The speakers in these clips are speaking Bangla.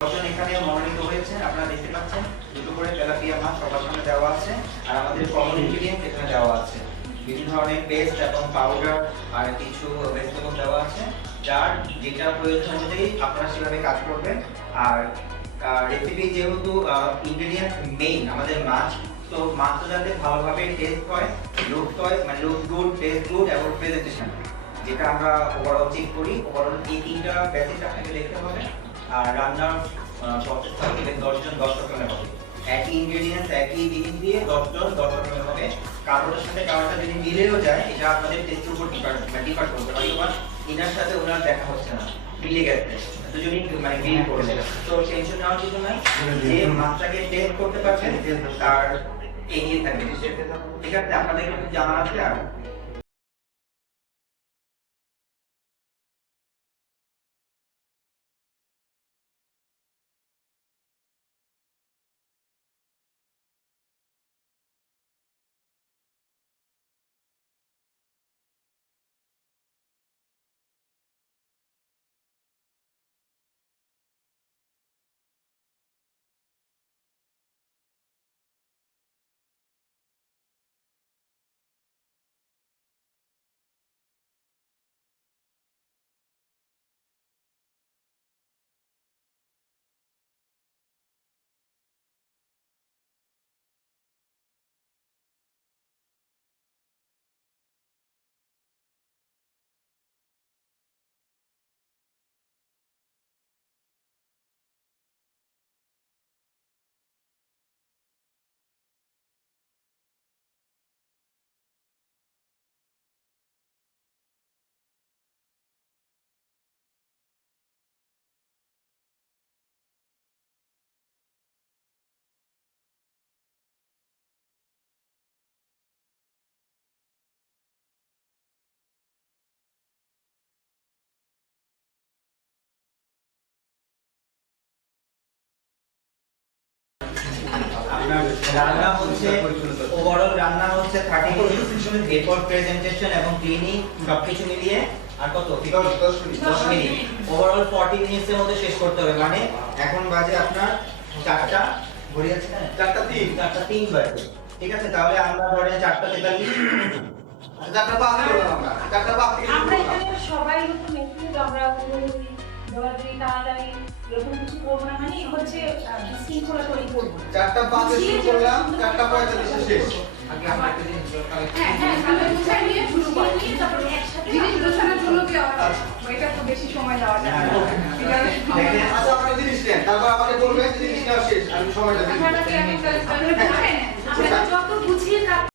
দশজন এখানে মনোনীত হয়েছে, আপনারা দেখতে পাচ্ছেন দুটো করে তেলাপিয়া মাছ সবার সামনে দেওয়া আছে, আর আমাদের কমন ইনগ্রেডিয়েন্ট এখানে দেওয়া আছে, বিভিন্ন ধরনের পেস্ট এবং পাউডার আর কিছু ভেজিটেবল দেওয়া আছে, যার যেটা প্রয়োজন অনুযায়ী আপনারা সেভাবে কাজ করবেন। আর রেসিপি যেহেতু ইনগ্রেডিয়েন্ট মেইন আমাদের মাছ, তো মাছটা যাতে ভালোভাবে টেস্ট হয়, লুক হয়, মানে লুক গুড, টেস্ট গুড এবং প্রেজেন্টেশন, যেটা আমরা ওভারঅল চেক করি। ওভারঅল এই তিনটা বেসিস আপনাকে দেখতে হবে। আর রান্নার প্রসেস থাকে 10 জন 10 রকমের হবে, একই ইনগ্রেডিয়েন্টস একই জিনিস দিয়ে 10 জন 10 রকমের হবে। কারোটার সাথে কারোটা যদি মিলেও যায়, এটা আপনাদের টেস্টের উপর ডিফার করবে। হয়তো এনার সাথে ওনার দেখা হচ্ছে না, মিলে গেছে, দুজনই মানে মিল করছে, তো টেনশন নেওয়ার কিছু নাই। যে মাছটাকে টেস্ট করতে পারছেন তার এগিয়ে থাকবে, ঠিক আছে? আপনাদের কিছু জানা আছে আর রান্না হচ্ছে ওভারঅল রান্না হচ্ছে 30 মিনিট, এরপর প্রেজেন্টেশন এবং ক্লিনিং সবকিছু মিলিয়ে আর কত 10 মিনিট, ওভারঅল 40 মিনিটসের মধ্যে শেষ করতে হবে। মানে এখন বাজে আপনার 4টা, ঘড়ি আছে না, 4টা 3 বাজে, ঠিক আছে? তাহলে আমরা ধরেন 4টা 43, 4টা 5 করলাম, আমরা 4টা 5 থেকে আমরা এখানে সবাই হচ্ছে মেসেজ আমরা দৌড়াদৌড়ি তাড়াতাড়ি এরকম কিছু করবো না, মানে হচ্ছে শৃঙ্খলা তৈরি করবো। 4টা 5 শুরু করলাম, 4টা 45 শেষ। আগে আমরা একটা জিনিস হ্যাঁ হ্যাঁ, তাহলে বুঝাই নিয়ে শুরু করে নিয়ে তারপরে একসাথে জিনিস গোছানোর জন্য কি এটা তো বেশি সময় দেওয়া যায় না। আচ্ছা আপনারা জিনিস নেন, তারপর আমাকে বলবেন যে জিনিস নেওয়া শেষ, আমি সময়টা দিই। আমরা কি এখন আমরা যত গুছিয়ে কাজ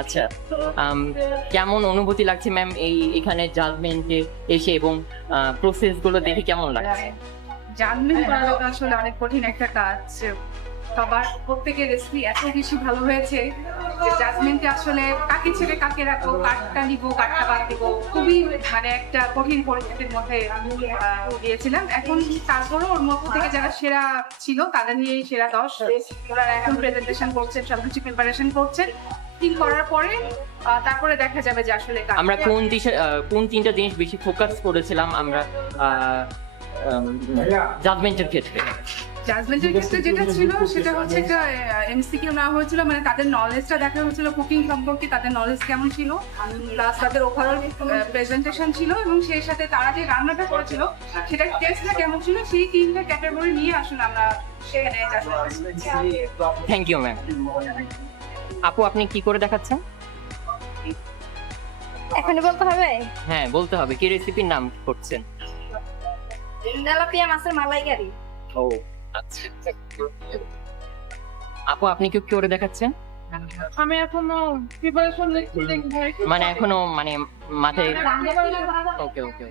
আচ্ছা, কেমন অনুভূতি লাগছে ম্যাম এই এখানে জাজমেন্টে এসে, এবং প্রসেস গুলো দেখে কেমন লাগছে? জাজমেন্ট করা আসলে অনেক কঠিন একটা কাজ। সবার প্রত্যেকের রেসিপি এত বেশি ভালো হয়েছে যে জাজমেন্টে আসলে কাকে ছেড়ে কাকে রাখবো, কাঠটা নিবো কাঠটা বাদ দিবো, খুবই মানে একটা কঠিন পরিস্থিতির মধ্যে গিয়েছিলাম। এখন তারপরও ওর মধ্য থেকে যারা সেরা ছিল তাদের নিয়েই সেরা 10 ওরা এখন প্রেজেন্টেশন করছেন, সবকিছু প্রিপারেশন করছেন। তিন করার পরে তারপরে দেখা যাবে যে আসলে আমরা কোন তিনটা জিনিস বেশি ফোকাস করেছিলাম আমরা জাজমেন্টের ক্ষেত্রে? জাজমেন্টের ক্ষেত্রে যেটা ছিল সেটা হচ্ছে একটা এমসিকিউ নেওয়া হয়েছিল, মানে তাদের নলেজটা দেখা হয়েছিল কুকিং সম্পর্কে, তাদের নলেজ কেমন ছিল, প্লাস তাদের ওভারঅল প্রেজেন্টেশন ছিল, এবং সেই সাথে তারা যে রান্নাটা করেছিল সেটার টেস্টটা কেমন ছিল, সেই তিনটা ক্যাটাগরি নিয়ে আসলে আমরা সেখানে থ্যাংক ইউ ম্যাম। আপু আপনি কি করে দেখাচ্ছেন? এখনই বলতে হবে? হ্যাঁ বলতে হবে, কি রেসিপির নাম করছেন? তেলাপিয়া মাছের মালাইকারি। ও আচ্ছা। আপু আপনি কি করে দেখাচ্ছেন? আমি এখনো প্রিপারেশন মানে এখনো মানে মাথায়? ওকে ওকে।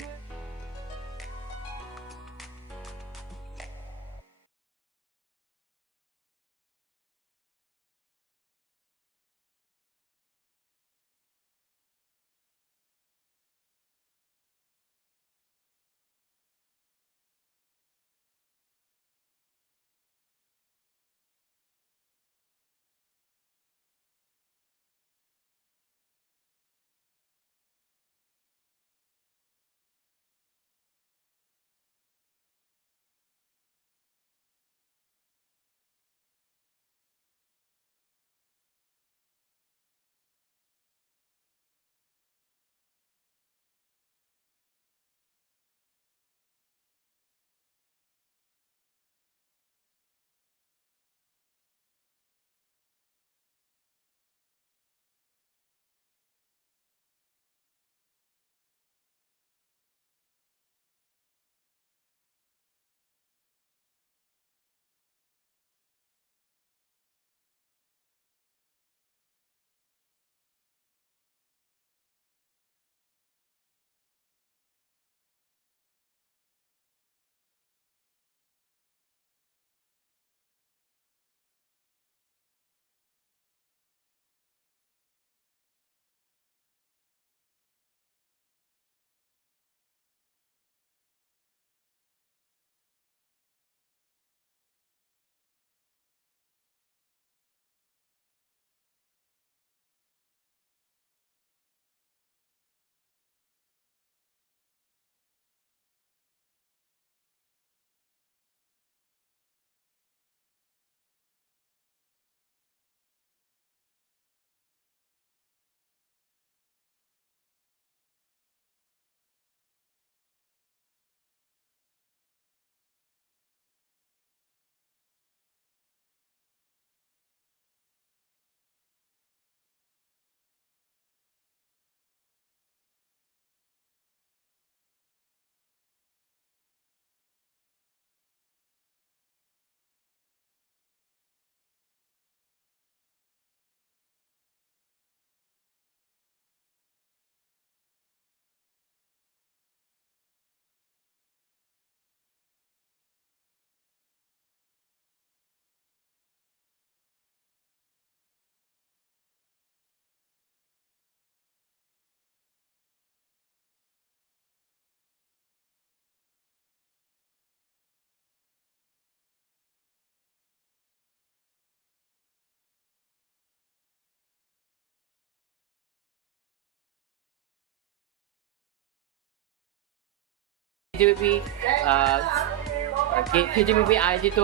কেজিবিপি আয়োজিত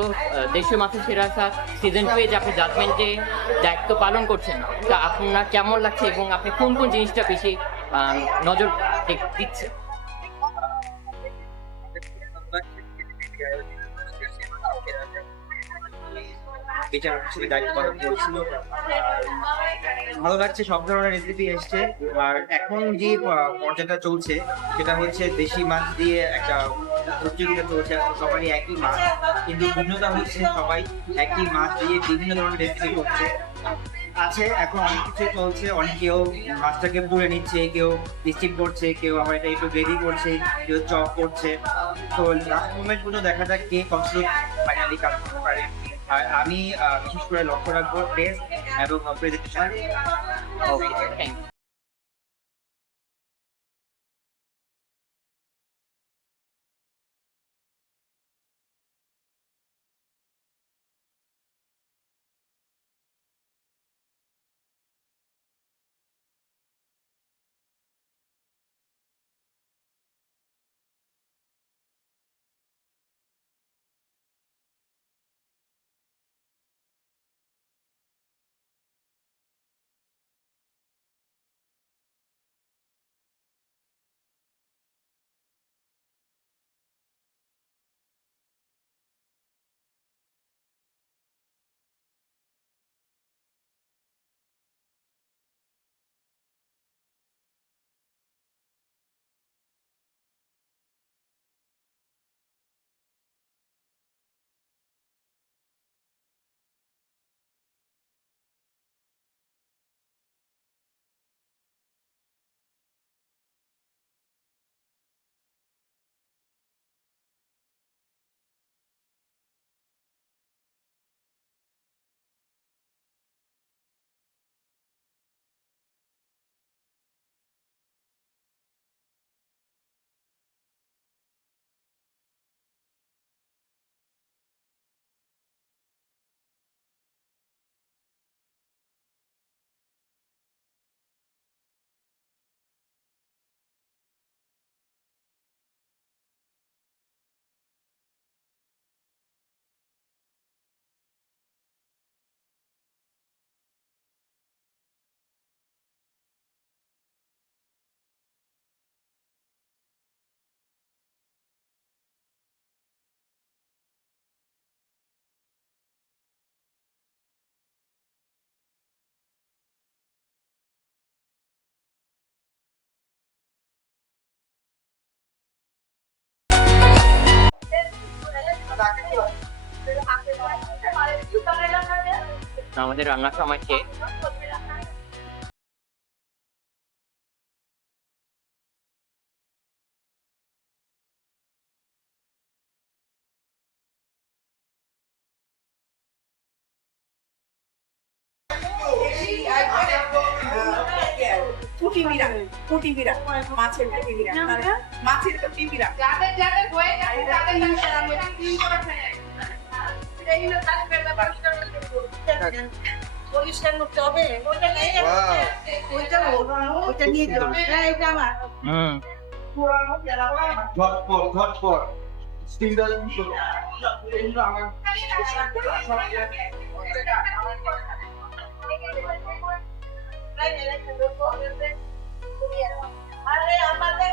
দেশীয় মাছের সেরা সিজন 2 যে আপনি জাজমেন্টে দায়িত্ব পালন করছেন, তা আপনার কেমন লাগছে এবং আপনি কোন কোন জিনিসটা বেশি নজর দিচ্ছেন? দায়িত্ব পালন করছিল, ভালো লাগছে। সব ধরনের রেসিপি এসছে। আর এখন যে পর্যায়টা চলছে সেটা হচ্ছে দেশি মাছ দিয়ে একটা প্রতিযোগিতা চলছে। সবারই একই মাছ, কিন্তু ভিন্নতা হচ্ছে সবাই একই মাছ দিয়ে বিভিন্ন ধরনের রেসিপি করছে। আছে এখন অনেক কিছু চলছে, অনেকেও মাছটাকে পুড়ে নিচ্ছে, কেউ স্টিম করছে, কেউ আবার এটা একটু গ্রেভি করছে, কেউ চপ করছে। তো লাস্ট মোমেন্ট পর্যন্ত দেখা যাক কে কনস্ট্রাক্ট ফাইনালি কাজ করতে পারে। আর আমি বিশেষ করে লক্ষ্য রাখবো টেস্ট এবং প্রেজেন্টেশন। Okay, thank you. আমাদের রান্নার সময় শেষ। পুঁটি বিরা মাছের পুঁটি বিরা মাছের পুঁটি বিরা যাদের যাদের হয়ে গেছে তাদের পরিষ্কার করতে হবে ওইটা নেই ওইটা নিয়ে যাবে এটা আমার হুম। ঝটপট স্টিল আরে আমাদের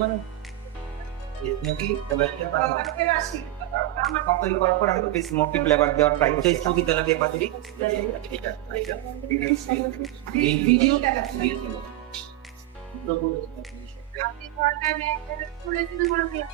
স্মোকি তৈরি করার পর আমি একটু স্মোকি ফ্লেভার দেওয়ার ট্রাই করছি। স্মোকি তেলাপিয়া পাতুরি এটা এই ভিডিও আপনি ঘরটা খুলে দিতে পারবেন।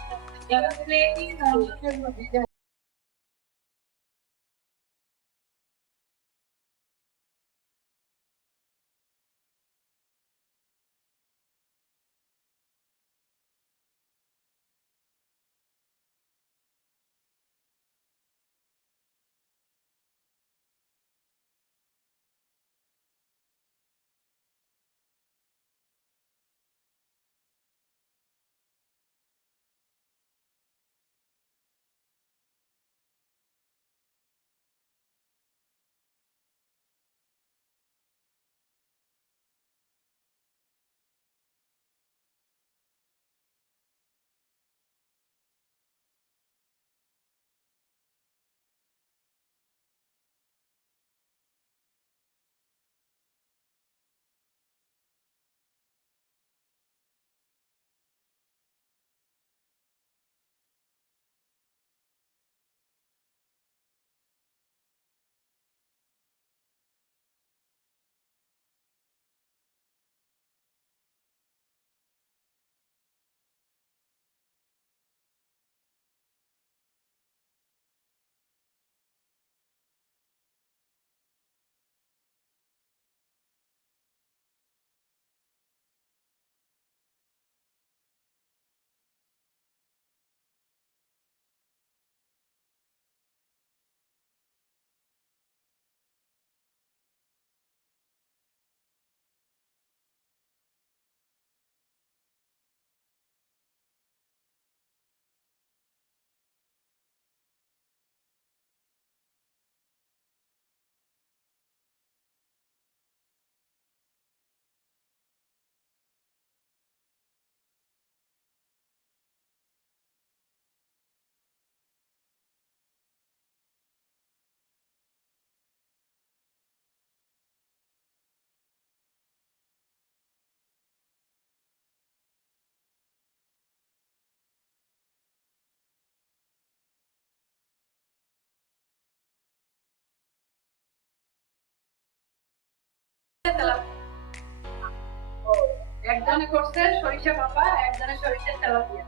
একজনে করছে সরিষা ভাপা, একজনে সরিষা তেলাপিয়া।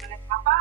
মানে ভাপা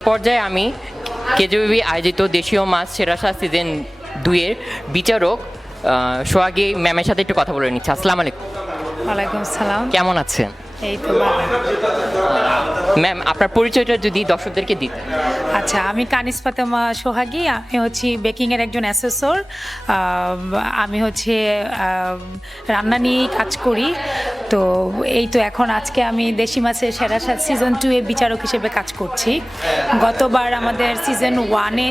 পর্যায়ে আমি কেজিবিবি আয়োজিত দেশীয় মাছ সেরাসা সিজন 2-এর বিচারক সোহাগী ম্যামের সাথে একটু কথা বলে নিচ্ছি। আসসালামু আলাইকুম। ওয়ালাইকুম সালাম। কেমন আছেন? এই তো ভালো। ম্যাম, আপনার পরিচয়টা যদি দর্শকদেরকে দিতেন। আচ্ছা, আমি কানিস ফাতেমা সোহাগী। আমি হচ্ছি বেকিংয়ের একজন অ্যাসেসর। আমি হচ্ছে রান্না নিয়েই কাজ করি। তো এই তো এখন আজকে আমি দেশি মাছের সেরা স্বাদ সিজন 2 এ বিচারক হিসেবে কাজ করছি। গতবার আমাদের সিজন 1-এ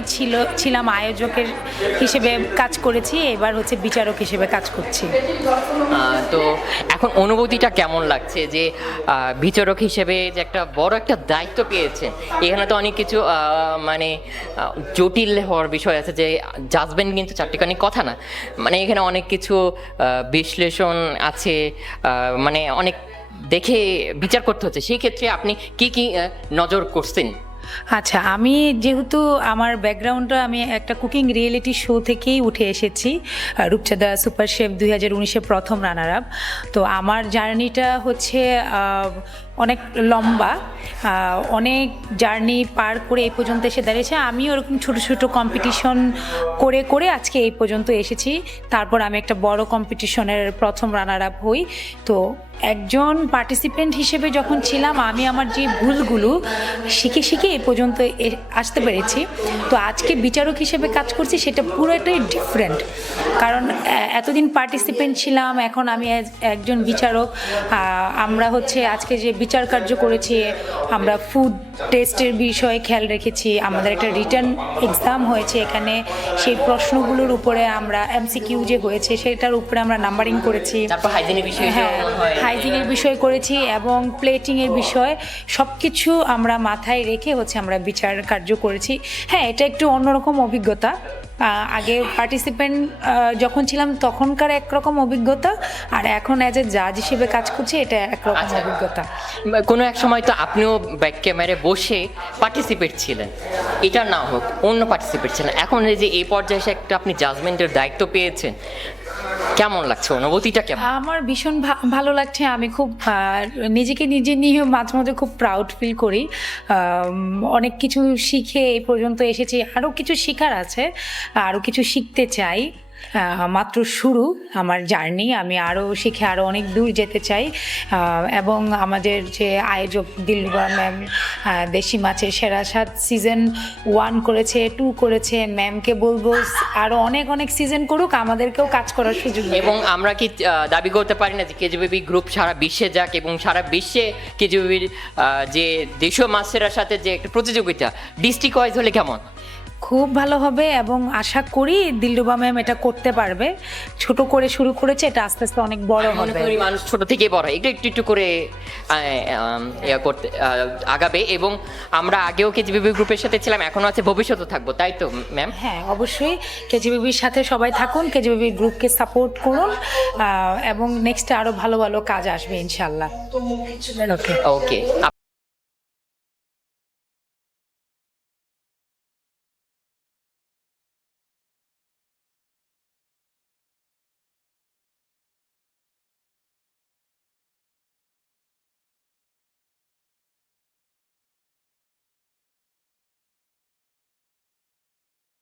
ছিলাম আয়োজকের হিসেবে কাজ করেছি, এবার হচ্ছে বিচারক হিসেবে কাজ করছি। তো এখন অনুভূতিটা কেমন লাগছে যে বিচারক হিসেবে যে একটা বড় একটা দায়িত্ব পেয়েছেন? এখানে তো অনেক কিছু মানে জটিল হওয়ার বিষয় আছে, যে জাজমেন্ট কিন্তু চারটিখানি কথা না, মানে এখানে অনেক কিছু বিশ্লেষণ আছে, মানে অনেক দেখে বিচার করতে হচ্ছে। সেই ক্ষেত্রে আপনি কি কি নজর করছেন? আচ্ছা, আমি যেহেতু আমার ব্যাকগ্রাউন্ডটা আমি একটা কুকিং রিয়েলিটি শো থেকেই উঠে এসেছি, রূপচাঁদা সুপার শেফ 2019-এ প্রথম রানার আপ। তো আমার জার্নিটা হচ্ছে অনেক লম্বা, অনেক জার্নি পার করে এই পর্যন্ত এসে দাঁড়িয়েছে। আমি ওরকম ছোটো ছোটো কম্পিটিশন করে করে আজকে এই পর্যন্ত এসেছি। তারপর আমি একটা বড় কম্পিটিশনের প্রথম রানার আপ হই। তো একজন পার্টিসিপেন্ট হিসেবে যখন ছিলাম, আমি আমার যে ভুলগুলো শিখে শিখে এই পর্যন্ত আসতে পেরেছি। তো আজকে বিচারক হিসেবে কাজ করছি, সেটা পুরোটাই ডিফারেন্ট। কারণ এতদিন পার্টিসিপেন্ট ছিলাম, এখন আমি একজন বিচারক। আমরা হচ্ছে আজকে যে বিচার কার্য করেছি, আমরা ফুড টেস্টের বিষয়ে খেয়াল রেখেছি। আমাদের একটা রিটার্ন এক্সাম হয়েছে, এখানে সেই প্রশ্নগুলোর উপরে আমরা এমসিকিউ যে হয়েছে সেটার উপরে আমরা নাম্বারিং করেছি। তারপর হাইজিনের বিষয়, হ্যাঁ, হাইজিনের বিষয় করেছি এবং প্লেটিংয়ের বিষয় সব কিছু আমরা মাথায় রেখে হচ্ছে আমরা বিচার কার্য করেছি। হ্যাঁ, এটা একটু অন্যরকম অভিজ্ঞতা। আগে পার্টিসিপেন্ট যখন ছিলাম তখনকার একরকম অভিজ্ঞতা, আর এখন অ্যাজ এ জাজ হিসেবে কাজ করছি, এটা একরকম অভিজ্ঞতা। কোনো এক সময় তো আপনিও ব্যাক ক্যামেরায় বসে পার্টিসিপেট ছিলেন, এটা না হোক অন্য পার্টিসিপেট ছিলেন, এখন এই যে এই পর্যায়ে এসে একটা আপনি জাজমেন্টের দায়িত্ব পেয়েছেন, কেমন লাগছে? অনুভূতিটা কেমন? আমার ভীষণ ভালো লাগছে। আমি খুব নিজেকে নিজে নিয়ে মাঝে মাঝে খুব প্রাউড ফিল করি। অনেক কিছু শিখে এই পর্যন্ত এসেছি, আরও কিছু শেখার আছে, আরও কিছু শিখতে চাই। মাত্র শুরু আমার জার্নি, আমি আরও শিখে আরও অনেক দূর যেতে চাই। এবং আমাদের যে আয়োজক দিলরুবা ম্যাম দেশি মাছের সেরা স্বাদ সিজন 1 করেছে, 2 করেছে, ম্যামকে বলবো আরও অনেক অনেক সিজন করুক, আমাদেরকেও কাজ করার সুযোগ দেবে। এবং আমরা কি দাবি করতে পারি না যে কেজিবিবি গ্রুপ সারা বিশ্বে যাক, এবং সারা বিশ্বে কেজিবিবির যে দেশীয় মাছের সাথে যে একটা প্রতিযোগিতা ডিস্ট্রিক্ট ওয়াইজ হলে কেমন? খুব ভালো হবে, এবং আশা করি দিলরুবা ম্যাম এটা করতে পারবে। ছোট করে শুরু করেছে, এটা আস্তে আস্তে অনেক বড় হবে। মানুষ ছোট থেকে বড় একটু একটু একটু করে করতে আগাবে। এবং আমরা আগেও কেজিবিবি গ্রুপের সাথে ছিলাম, এখনো আছে, ভবিষ্যতে থাকবো, তাই তো ম্যাম? হ্যাঁ, অবশ্যই কেজিবিবির সাথে সবাই থাকুন, কেজিবিবি গ্রুপকে সাপোর্ট করুন, এবং নেক্সটে আরো ভালো ভালো কাজ আসবে ইনশাল্লাহ। ওকে।